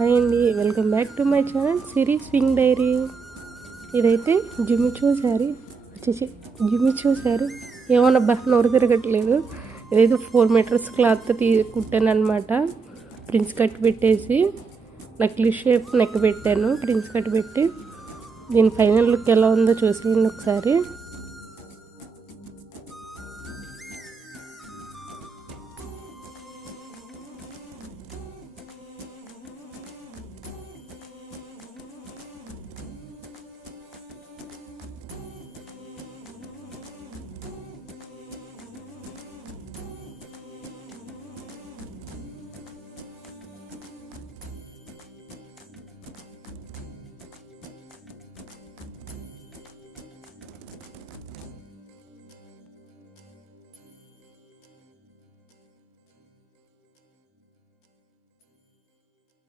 Hi అండి, welcome back to my channel series swing dairy. ఇదైతే Jimmy Choo sari ఏమోనబ్బా నోరు తిరగట్లేదు. ఇదైతే 4 మీటర్స్ క్లాత్ కుట్టాను అనమాట. ప్రిన్స్ కట్ పెట్టేసి నక్లీ షేప్ నెక్ పెట్టాను. ప్రిన్స్ కట్ పెట్టి దీని ఫైనల్ లుక్ ఎలా ఉందో చూసేయండి ఒకసారి.